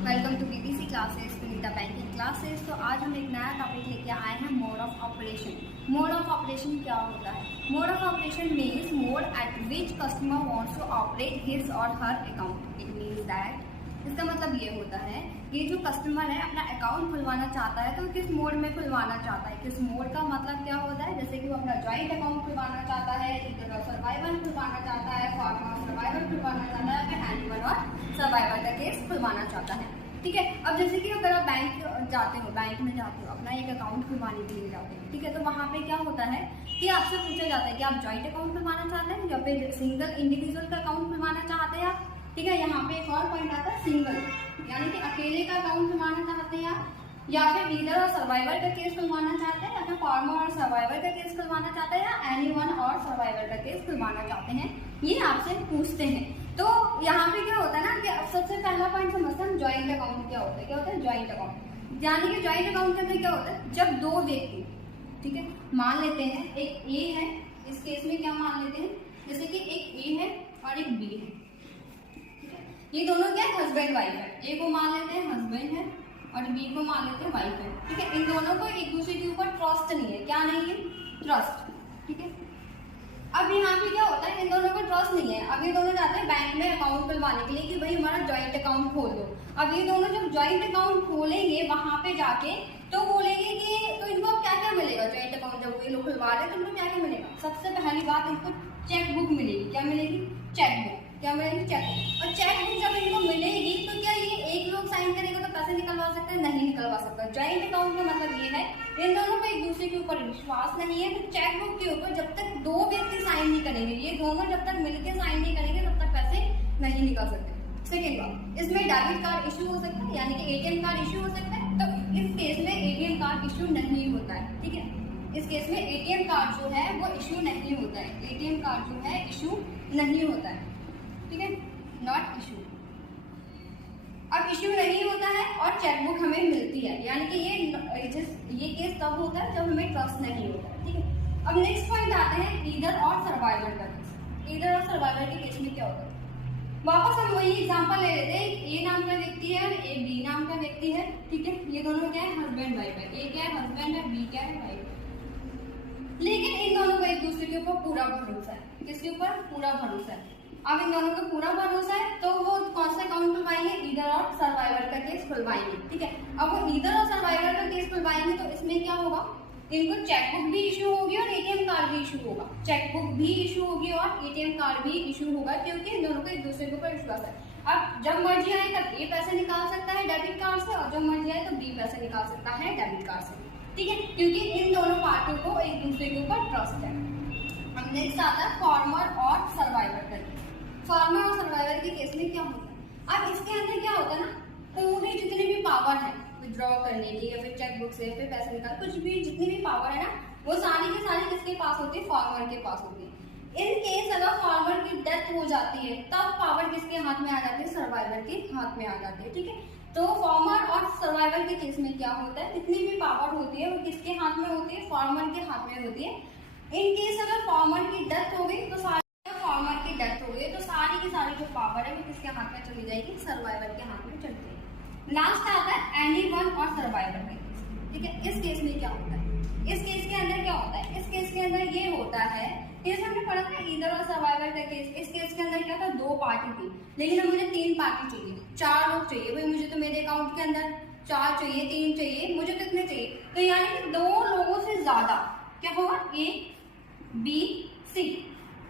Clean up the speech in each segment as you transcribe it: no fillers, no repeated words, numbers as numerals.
Welcome to BBC classes, Sunita banking classes. तो आज हम एक नया टॉपिक लेके आए हैं, mode of operation. Mode of operation क्या होता है? Mode of operation means mode at which customer wants to operate his और her account. It means that, इसका मतलब ये होता है कि जो कस्टमर है अपना अकाउंट खुलवाना चाहता है तो किस मोड में खुलवाना चाहता है। किस मोड का मतलब क्या होता है? जैसे कि वो अपना जॉइंट अकाउंट खुलवाना चाहता है, सर्वाइवल खुलवाना चाहता है, फार्मर सर्वाइवल खुलवाना चाहता है, फिर एनिमल और सर्वाइवल का केस खुलवाना चाहता है। ठीक है। अब जैसे कि अगर आप बैंक जाते हो, बैंक में जाते हो, अपना एक अकाउंट खुलवाने के लिए जाते हो, ठीक है, तो वहाँ पे क्या होता है कि आपसे पूछा जाता है कि आप जॉइंट अकाउंट खुलवाना चाहते हैं या फिर सिंगल इंडिविजुअल का अकाउंट खुलवाना चाहते हैं आप। ठीक है। यहाँ पे एक और पॉइंट आता है सिंगल, यानी कि अकेले का अकाउंट खुलवाना चाहते हैं आप, या फिर लीडर और सर्वाइवर का केस खुलवाना चाहते हैं, या फिर फार्मर और सर्वाइवर का केस खुलवाना चाहते हैं, या एनीवन और सर्वाइवर का केस खुलवाना चाहते हैं। ये आपसे पूछते हैं। तो यहाँ पे क्या होता है ना कि अब सबसे पहला पॉइंट समझते हैं जॉइंट अकाउंट क्या होता है। क्या होता है जॉइंट अकाउंट? यानी कि जॉइंट अकाउंट के अंदर क्या होता है, जब दो व्यक्ति, ठीक है, मान लेते हैं एक ए है, इस केस में क्या मान लेते हैं, जैसे कि एक ए है और एक बी है, ठीक है, ये दोनों क्या है, हस्बैंड वाइफ है। ए को मान लेते हैं हस्बैंड है और बी को मान लेते हैं वाइफ है। ठीक है। इन दोनों को एक दूसरे के ऊपर ट्रस्ट नहीं है। क्या नहीं है? ट्रस्ट। ठीक है। अब यहाँ पे क्या होता है, इन दोनों को ट्रस्ट नहीं है। अब ये दोनों जाते हैं बैंक में अकाउंट खुलवाने के लिए कि भाई हमारा जॉइंट अकाउंट खोल दो। अब ये दोनों जब जॉइंट अकाउंट खोलेंगे वहां पे जाके तो बोलेंगे कि तो इनको क्या क्या मिलेगा जॉइंट अकाउंट जब ये लोग खुलवा रहे हैं, तो इनको क्या क्या मिलेगा? सबसे पहली बात, इनको चेक बुक मिलेगी। क्या मिलेगी? Cheque book. क्या मिलेगी? Cheque book. और चेक बुक जब इनको मिलेगी तो क्या ये एक लोग साइन करेगा तो पैसे निकलवा सकते हैं? नहीं निकलवा सकता। जॉइंट अकाउंट का मतलब ये है इन दोनों को एक दूसरे के ऊपर विश्वास नहीं है, तो चेक बुक के ऊपर जब तक दो व्यक्ति साइन नहीं करेंगे, ये दोनों जब तक मिलकर साइन नहीं करेंगे तब तक पैसे नहीं निकल सकते। सेकेंड बात, इसमें डेबिट कार्ड इशू हो सकता है, यानी कि एटीएम कार्ड इशू हो सकता है। तो इस केस में एटीएम कार्ड इशू नहीं होता है। ठीक है। इस केस में एटीएम कार्ड जो है वो इशू नहीं होता है। एटीएम कार्ड जो है इशू नहीं होता है। ठीक है, नॉट इशू। अब इशू नहीं होता है और चेकबुक हमें मिलती है, यानी कि ये केस तब होता है जब हमें ट्रस्ट नहीं होता है। ठीक है। अब नेक्स्ट पॉइंट आते हैं लीडर और सर्वाइवर का केस। लीडर और सर्वाइवर के केस में क्या होता है? वापस हम वही एग्जांपल ले लेते हैं। ए नाम का व्यक्ति है और ए बी नाम का व्यक्ति है। ठीक है। ये दोनों क्या है, हस्बैंड वाइफ है। ए क्या है, हस्बैंड है, बी क्या है, वाइफ है। लेकिन इन दोनों का एक दूसरे के ऊपर पूरा भरोसा है। किसके ऊपर? पूरा भरोसा है। अब इन दोनों को पूरा भरोसा है तो वो कौन सा अकाउंट खुलवाएंगे? लीडर और सर्वाइवर का केस खुलवाएंगे। ठीक है। अब वो लीडर और सर्वाइवर का केस खुलवाएंगे तो इसमें क्या होगा, इनको चेकबुक भी इशू होगी और एटीएम कार्ड भी इशू होगा। चेकबुक भी इशू होगी और एटीएम कार्ड भी इशू होगा, क्योंकि इन दोनों को एक दूसरे के ऊपर विश्वास है। अब जब मर्जी आए तब ए पैसे निकाल सकता है डेबिट कार्ड से, और जब मर्जी आए तो बी पैसे निकाल सकता है डेबिट कार्ड से। ठीक है, क्योंकि इन दोनों पार्टियों को एक दूसरे के ऊपर ट्रस्ट है। अब नेक्स्ट आता है फार्मर और सर्वाइवर का केस। फार्मर और सर्वाइवर के केस में क्या होता है? अब इसके अंदर क्या होता है ना, पूरी जितनी भी पावर है विड्रॉ करने की या फिर चेकबुक से फिर पैसे निकाल, कुछ भी जितनी भी पावर है ना, वो सारी की सारी किसके पास होती है? फार्मर के पास होती है। इन केस अगर फार्मर की डेथ हो जाती है तब पावर किसके हाथ में आ जाती है? सर्वाइवर के हाथ में आ जाती है। ठीक है। तो फार्मर और सर्वाइवर के केस में क्या होता है, जितनी भी पावर होती है वो किसके हाथ में होती है? फार्मर के हाथ में होती है। इन केस अगर फार्मर की डेथ हो गई तो फार्मर की डेथ हो गई तो सारी की सारी जो पावर है वो किसके हाथ में चली जाएगी? सर्वाइवर के हाथ में चली जाएगी। लास्ट आता है एनीवन और सर्वाइवर का केस। ठीक है। इस केस में क्या होता है? इस केस के अंदर क्या होता है? इस केस के अंदर ये होता है, केस हमने पढ़ा था लीडर और सर्वाइवर का केस। इस केस के अंदर क्या था, दो पार्टी थी, लेकिन अब मुझे तीन पार्टी चाहिए, चार लोग चाहिए। भाई मुझे तो मेरे अकाउंट के अंदर चार चाहिए, तीन चाहिए, मुझे कितने चाहिए? तो यानी कि दो लोगों से ज्यादा क्या होगा, ए बी सी,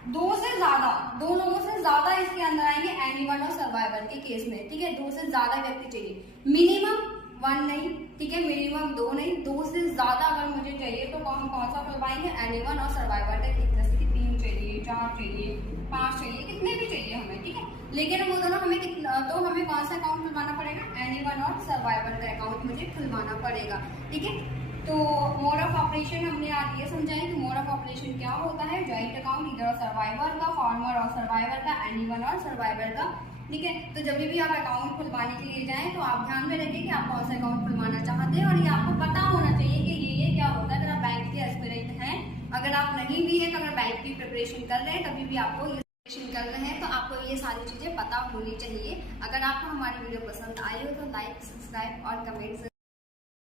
दो से ज्यादा, दो लोगों से ज्यादा इसके अंदर आएंगे एनीवन और सर्वाइवर के केस में। ठीक है। दो से ज्यादा व्यक्ति चाहिए, मिनिमम वन नहीं, ठीक है, मिनिमम दो नहीं, दो से ज्यादा अगर मुझे चाहिए तो कौन सा खुलवाएंगे? एनीवन और सर्वाइवर का केस। जैसे कि तीन चाहिए, चार चाहिए, पांच चाहिए, कितने भी चाहिए हमें। ठीक है। लेकिन वो दोनों हमें तो हमें कौन सा अकाउंट खुलवाना पड़ेगा? एनीवन और सर्वाइवर का अकाउंट मुझे खुलवाना पड़ेगा। ठीक है। तो मोड ऑफ ऑपरेशन हमने आज ये समझाया कि मोड ऑफ ऑपरेशन क्या होता है, जॉइंट अकाउंट लीडर और सर्वाइवर का, फार्मर और सर्वाइवर का, एनीवन और सर्वाइवर का। ठीक है। तो जब भी आप अकाउंट खुलवाने के लिए जाएं तो आप ध्यान में रखिए कि आप कौन सा अकाउंट खुलवाना चाहते हैं, और ये आपको पता होना चाहिए कि ये क्या होता है। अगर आप बैंक के एस्पिरेंट हैं, अगर आप नहीं भी है तो अगर बैंक की प्रिपरेशन कर रहे हैं तभी भी आपको कर रहे हैं तो आपको ये सारी चीजें पता होनी चाहिए। अगर आपको हमारी वीडियो पसंद आई हो तो लाइक, सब्सक्राइब और कमेंट